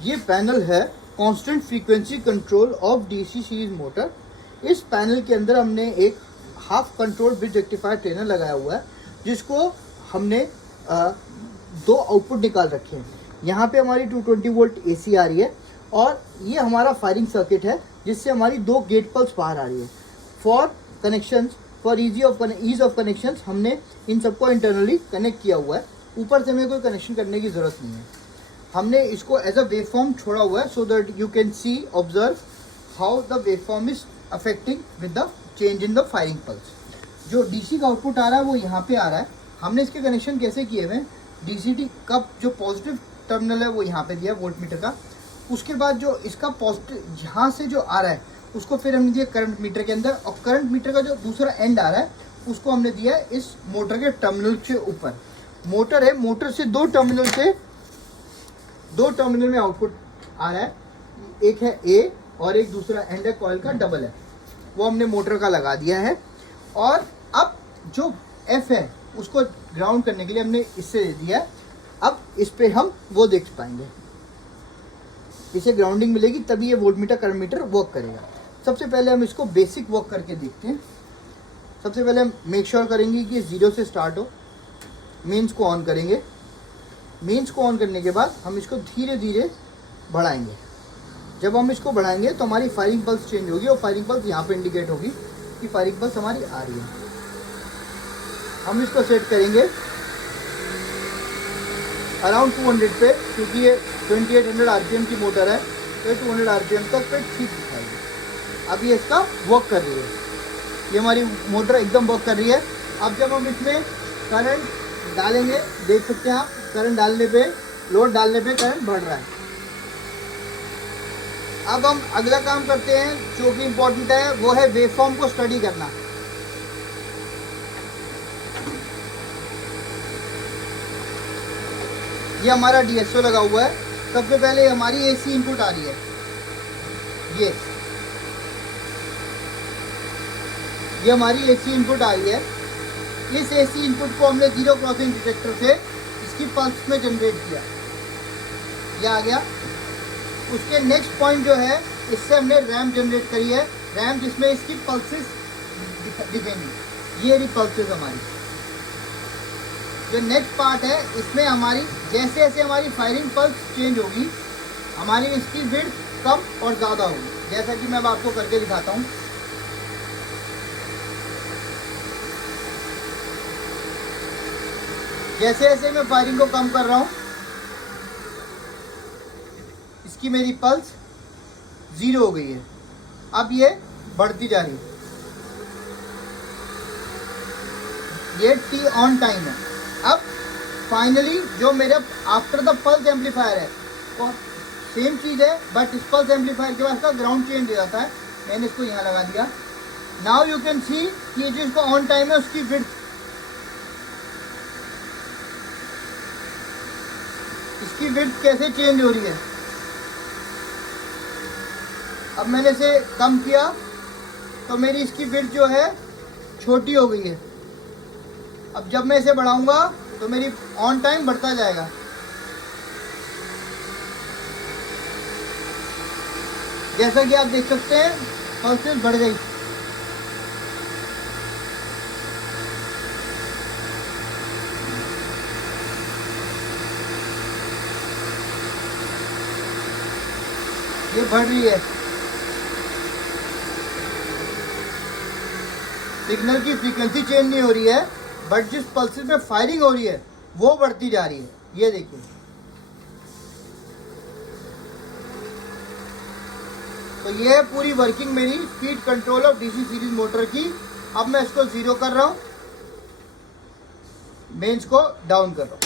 ये पैनल है constant frequency control of DC series motor. इस पैनल के अंदर हमने एक half control bridge rectifier trainer लगाया हुआ है, जिसको हमने दो आउटपुट निकाल रखे हैं। यहाँ पे हमारी 220 वोल्ट एसी आ रही है और ये हमारा फायरिंग सर्किट है, जिससे हमारी दो गेट पल्स बाहर आ रही है। For connections, for ease of connections हमने इन सबको इंटरनली कनेक्ट किया हुआ है। ऊपर से हमें कोई कनेक्शन करने की ज़रूरत नहीं है। हमने इसको एज अ वेवफॉर्म छोड़ा हुआ है, so that you can see observe how the waveform is affecting with the change in the firing pulse. जो डीसी का आउटपुट आ रहा है वो यहाँ पे आ रहा है। हमने इसके कनेक्शन कैसे किए हुए हैं, डीसीटी का जो पॉजिटिव टर्मिनल है वो यहाँ पे दिया वोल्ट मीटर का। उसके बाद जो इसका पॉजिटिव यहाँ से जो आ रहा है उसको फिर हमने दिया करंट मीटर के अंदर, और करंट मीटर का जो दूसरा एंड आ रहा है उसको हमने दिया है इस मोटर के टर्मिनल के ऊपर। मोटर है, मोटर से दो टर्मिनल में आउटपुट आ रहा है। एक है ए और एक दूसरा एंड है कॉइल का डबल है, वो हमने मोटर का लगा दिया है। और अब जो एफ है उसको ग्राउंड करने के लिए हमने इससे दे दिया है। अब इस पे हम वो देख पाएंगे, इसे ग्राउंडिंग मिलेगी तभी ये वोल्टमीटर करंट मीटर वर्क करेगा। सबसे पहले हम इसको बेसिक वर्क करके देखते हैं। सबसे पहले हम मेक श्योर करेंगे कि 0 से स्टार्ट हो। मेंस को ऑन करेंगे। मेंस को ऑन करने के बाद हम इसको धीरे धीरे बढ़ाएंगे। जब हम इसको बढ़ाएंगे तो हमारी फायरिंग पल्स चेंज होगी और फायरिंग पल्स यहाँ पे इंडिकेट होगी कि फायरिंग पल्स हमारी आ रही है। हम इसको सेट करेंगे अराउंड 200 पे, क्योंकि ये 2800 आरपीएम की मोटर है तो 200 आरपीएम तक पे ठीक दिखाएगी। अब ये इसका वर्क कर रही है, ये हमारी मोटर एकदम वर्क कर रही है। अब जब हम इसमें करंट डालेंगे, देख सकते हैं आप, करंट डालने पे, लोड डालने पे करंट बढ़ रहा है। अब हम अगला काम करते हैं जो कि इम्पोर्टेंट है, वो है वेवफॉर्म को स्टडी करना। ये हमारा डीएसओ लगा हुआ है। सबसे पहले हमारी एसी इनपुट आ रही है, ये हमारी एसी इनपुट आ रही है। इस एसी इनपुट को हमने जीरो क्रॉसिंग डिटेक्टर से इसकी पल्स में जनरेट किया, ये आ गया। उसके नेक्स्ट पॉइंट जो है, इससे हमने रैम जनरेट करी है, रैम जिसमें इसकी पल्सेस दिखेंगी। ये रही पल्सेस हमारी। जो नेक्स्ट पार्ट है, इसमें हमारी जैसे जैसे हमारी फायरिंग पल्स चेंज होगी, हमारी इसकी विड्थ कम और ज़्यादा होगी। जैसा कि मैं अब आपको करके दिखाता हूँ। जैसे जैसे मैं फायरिंग को कम कर रहा हूँ, इसकी मेरी पल्स 0 हो गई है। अब ये बढ़ती जा रही है, ये टी ऑन टाइम है। अब फाइनली जो मेरे आफ्टर द पल्स एम्पलीफायर है वो सेम चीज़ है, बट इस पल्स एम्पलीफायर के बाद का ग्राउंड चेंज हो जाता है। मैंने इसको यहाँ लगा दिया। नाउ यू कैन सी कि जो इसको ऑन टाइम है उसकी विड्थ, इसकी विड्थ कैसे चेंज हो रही है। अब मैंने इसे कम किया तो मेरी इसकी विड्थ जो है छोटी हो गई है। अब जब मैं इसे बढ़ाऊंगा तो मेरी ऑन टाइम बढ़ता जाएगा। जैसा कि आप देख सकते हैं पल्सेस बढ़ गई। ये बढ़ रही है। सिग्नल की फ्रीक्वेंसी चेंज नहीं हो रही है, बट जिस पल्सेस में फायरिंग हो रही है वो बढ़ती जा रही है। ये देखिए, तो ये है पूरी वर्किंग मेरी speed control of DC series motor की। अब मैं इसको 0 कर रहा हूँ, मेंस को डाउन कर रहा हूँ।